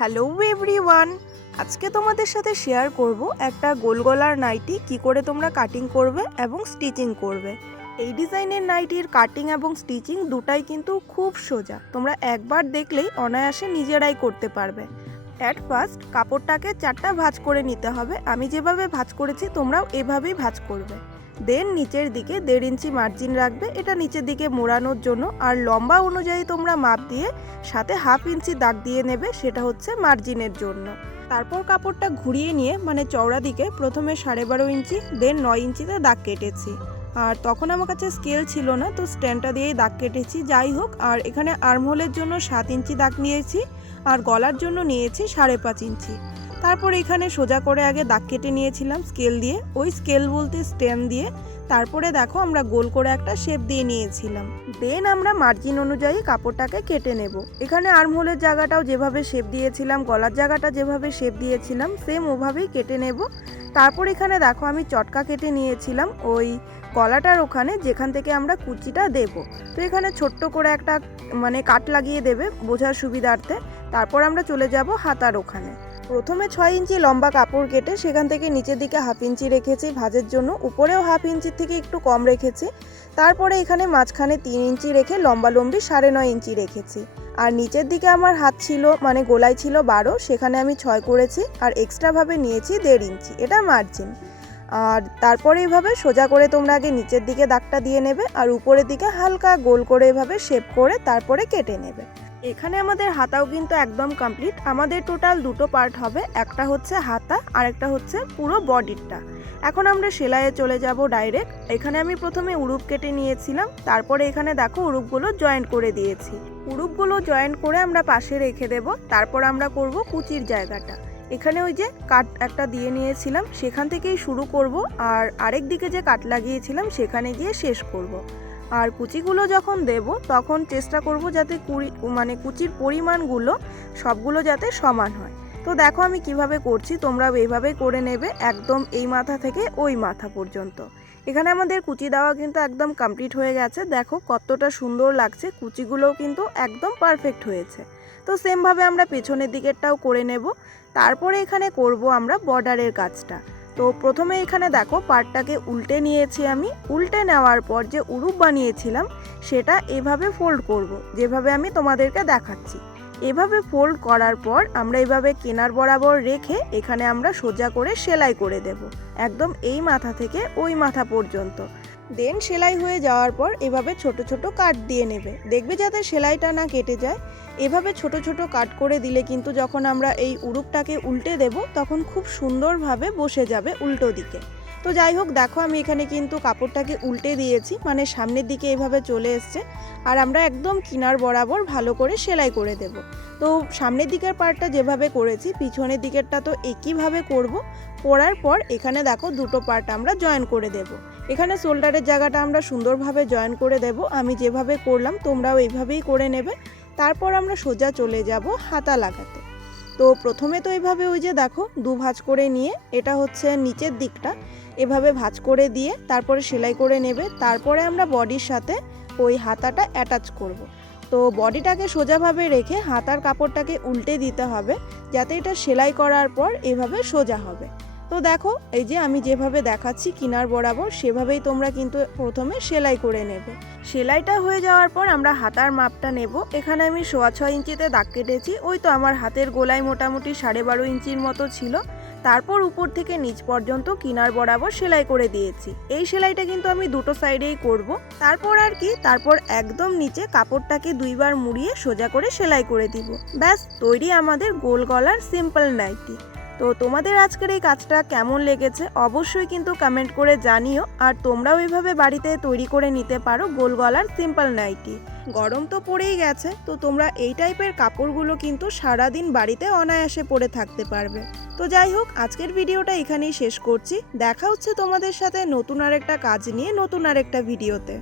Hello everyone, আজকে তোমাদের সাথে শেয়ার করব একটা গোল গলার নাইটি কি করে তোমরা কাটিং করবে এবং স্টিচিং করবে। এই ডিজাইনের নাইটির কাটিং এবং স্টিচিং দুটাই কিন্তু খুব সোজা, তোমরা একবার দেখলেই অনায়াসে নিজেরাই করতে পারবে। অ্যাট ফার্স্ট কাপড়টাকে 4টা ভাঁজ করে নিতে হবে। আমি যেভাবে ভাঁজ করেছি তোমরাও এভাবেই ভাঁজ করবে। দেন নিচের দিকে 1.5 ইঞ্চি মার্জিন রাখবে, এটা নিচের দিকে মোড়ানোর জন্য। আর লম্বা অনুযায়ী তোমরা মাপ দিয়ে সাথে 1/2 ইঞ্চি দাগ দিয়ে নেবে, সেটা হচ্ছে মার্জিনের জন্য। তারপর কাপড়টা ঘুরিয়ে নিয়ে মানে চওড়া দিকে প্রথমে 12.5 ইঞ্চি দেন 9 ইঞ্চিতে দাগ কেটেছি। আর তখন আমার কাছে স্কেল ছিল না, তো স্ট্যান্ডটা দিয়েই দাগ কেটেছি। যাই হোক, আর এখানে আর্মহোলের জন্য 7 ইঞ্চি দাগ নিয়েছি আর গলার জন্য নিয়েছি 5.5 ইঞ্চি। তারপর এখানে সোজা করে আগে দাগ কেটে নিয়েছিলাম স্কেল দিয়ে, ওই স্কেল বলতে স্ট্যান্ড দিয়ে। তারপরে দেখো আমরা গোল করে একটা শেপ দিয়ে নিয়েছিলাম। দেন আমরা মার্জিন অনুযায়ী কাপড়টাকে কেটে নেব। এখানে আর্মহোলের জায়গাটাও যেভাবে শেপ দিয়েছিলাম, গলার জায়গাটা যেভাবে শেপ দিয়েছিলাম, সেম ওভাবেই কেটে নেব। তারপর এখানে দেখো আমি চটকা কেটে নিয়েছিলাম ওই গলাটার ওখানে যেখান থেকে আমরা কুচিটা দেব। তো এখানে ছোট্ট করে একটা মানে কাট লাগিয়ে দেবে বোঝার সুবিধার্থে। তারপর আমরা চলে যাব হাতার ওখানে। প্রথমে 6 ইঞ্চি লম্বা কাপড় কেটে সেখান থেকে নিচের দিকে 1/2 ইঞ্চি রেখেছি ভাঁজের জন্য, উপরেও 1/2 ইঞ্চির থেকে একটু কম রেখেছি। তারপরে এখানে মাঝখানে 3 ইঞ্চি রেখে লম্বা লম্বি 9.5 ইঞ্চি রেখেছি। আর নিচের দিকে আমার হাত ছিল মানে গোলায় ছিল 12, সেখানে আমি 6 করেছি আর এক্সট্রাভাবে নিয়েছি 1.5 ইঞ্চি, এটা মার্জিন। আর তারপরে এইভাবে সোজা করে তোমরা আগে নিচের দিকে দাগটা দিয়ে নেবে আর উপরের দিকে হালকা গোল করে এভাবে শেপ করে তারপরে কেটে নেবে। এখানে আমাদের হাতাও কিন্তু একদম কমপ্লিট। আমাদের টোটাল দুটো পার্ট হবে, একটা হচ্ছে হাতা আর একটা হচ্ছে পুরো বডিটা। এখন আমরা সেলাইয়ে চলে যাব ডাইরেক্ট। এখানে আমি প্রথমে উড়ুপ কেটে নিয়েছিলাম, তারপরে এখানে দেখো উড়ুপগুলো জয়েন্ট করে দিয়েছি। উড়ুপগুলো জয়েন্ট করে আমরা পাশে রেখে দেব। তারপর আমরা করব কুচির জায়গাটা। এখানে ওই যে কাট একটা দিয়ে নিয়েছিলাম সেখান থেকেই শুরু করব, আর আরেক দিকে যে কাট লাগিয়েছিলাম সেখানে গিয়ে শেষ করব। আর কুচিগুলো যখন দেব তখন চেষ্টা করব যাতে কুচির পরিমাণগুলো সবগুলো যাতে সমান হয়। তো দেখো আমি কিভাবে করছি, তোমরাও এইভাবেই করে নেবে একদম এই মাথা থেকে ওই মাথা পর্যন্ত। এখানে আমাদের কুচি দেওয়া কিন্তু একদম কমপ্লিট হয়ে গেছে। দেখো কতটা সুন্দর লাগছে, কুচিগুলোও কিন্তু একদম পারফেক্ট হয়েছে। তো সেমভাবে আমরা পেছনের দিকেরটাও করে নেব। তারপরে এখানে করব আমরা বর্ডারের কাজটা। তো প্রথমে এখানে দেখো পার্টটাকে উল্টে নিয়েছি আমি। উল্টে নেওয়ার পর যে উড়ুপ বানিয়েছিলাম সেটা এভাবে ফোল্ড করব, যেভাবে আমি তোমাদেরকে দেখাচ্ছি। এভাবে ফোল্ড করার পর আমরা এভাবে কিনার বরাবর রেখে এখানে আমরা সোজা করে সেলাই করে দেব একদম এই মাথা থেকে ওই মাথা পর্যন্ত। দেন সেলাই হয়ে যাওয়ার পর এভাবে ছোট ছোট কাট দিয়ে নেবে, দেখবে যাতে সেলাইটা না কেটে যায়। এভাবে ছোট ছোট কাট করে দিলে কিন্তু যখন আমরা এই উড়ুপটাকে উল্টে দেব তখন খুব সুন্দরভাবে বসে যাবে উল্টো দিকে। তো যাই হোক, দেখো আমি এখানে কিন্তু কাপড়টাকে উল্টে দিয়েছি, মানে সামনের দিকে এভাবে চলে এসছে। আর আমরা একদম কিনার বরাবর ভালো করে সেলাই করে দেব। তো সামনের দিকের পার্টটা যেভাবে করেছি পিছনের দিকেরটা তো একইভাবে করব। করার পর এখানে দেখো দুটো পার্ট আমরা জয়েন করে দেব। এখানে শোল্ডারের জায়গাটা আমরা সুন্দরভাবে জয়েন করে দেব। আমি যেভাবে করলাম তোমরাও এইভাবেই করে নেবে। তারপর আমরা সোজা চলে যাব হাতা লাগাতে। তো প্রথমে তো এইভাবে ওই যে দেখো দু ভাঁজ করে নিয়ে এটা হচ্ছে নিচের দিকটা এভাবে ভাঁজ করে দিয়ে তারপরে সেলাই করে নেবে। তারপরে আমরা বডির সাথে ওই হাতাটা অ্যাটাচ করব। তো বডিটাকে সোজাভাবে রেখে হাতার কাপড়টাকে উল্টে দিতে হবে যাতে এটা সেলাই করার পর এভাবে সোজা হবে। তো দেখো এই যে আমি যেভাবে দেখাচ্ছি কিনার বরাবর সেভাবেই তোমরা কিন্তু প্রথমে সেলাই করে নেবে। সেলাইটা হয়ে যাওয়ার পর আমরা হাতার মাপটা নেব। এখানে আমি 6.25 ইঞ্চিতে দাগ কেটেছি। ওই তো আমার হাতের গোলায় মোটামুটি 12.5 ইঞ্চির মতো ছিল। তারপর উপর থেকে নিচ পর্যন্ত কিনার বরাবর সেলাই করে দিয়েছি। এই সেলাইটা কিন্তু আমি দুটো সাইডেই করব। তারপর একদম নিচে কাপড়টাকে 2 বার মুড়িয়ে সোজা করে সেলাই করে দিব। ব্যাস তৈরি আমাদের গোল গলার সিম্পল নাইটি। তো তোমাদের আজকের এই কাজটা কেমন লেগেছে অবশ্যই কিন্তু কমেন্ট করে জানিও। আর তোমরাও এইভাবে বাড়িতে তৈরি করে নিতে পারো গোল গলার সিম্পল নাইটি। গরম তো পড়েই গেছে, তো তোমরা এই টাইপের কাপড়গুলো কিন্তু সারাদিন বাড়িতে অনায়াসে পরে থাকতে পারবে। তো যাই হোক, আজকের ভিডিওটা এখানেই শেষ করছি। দেখা হচ্ছে তোমাদের সাথে নতুন আরেকটা কাজ নিয়ে নতুন আরেকটা ভিডিওতে।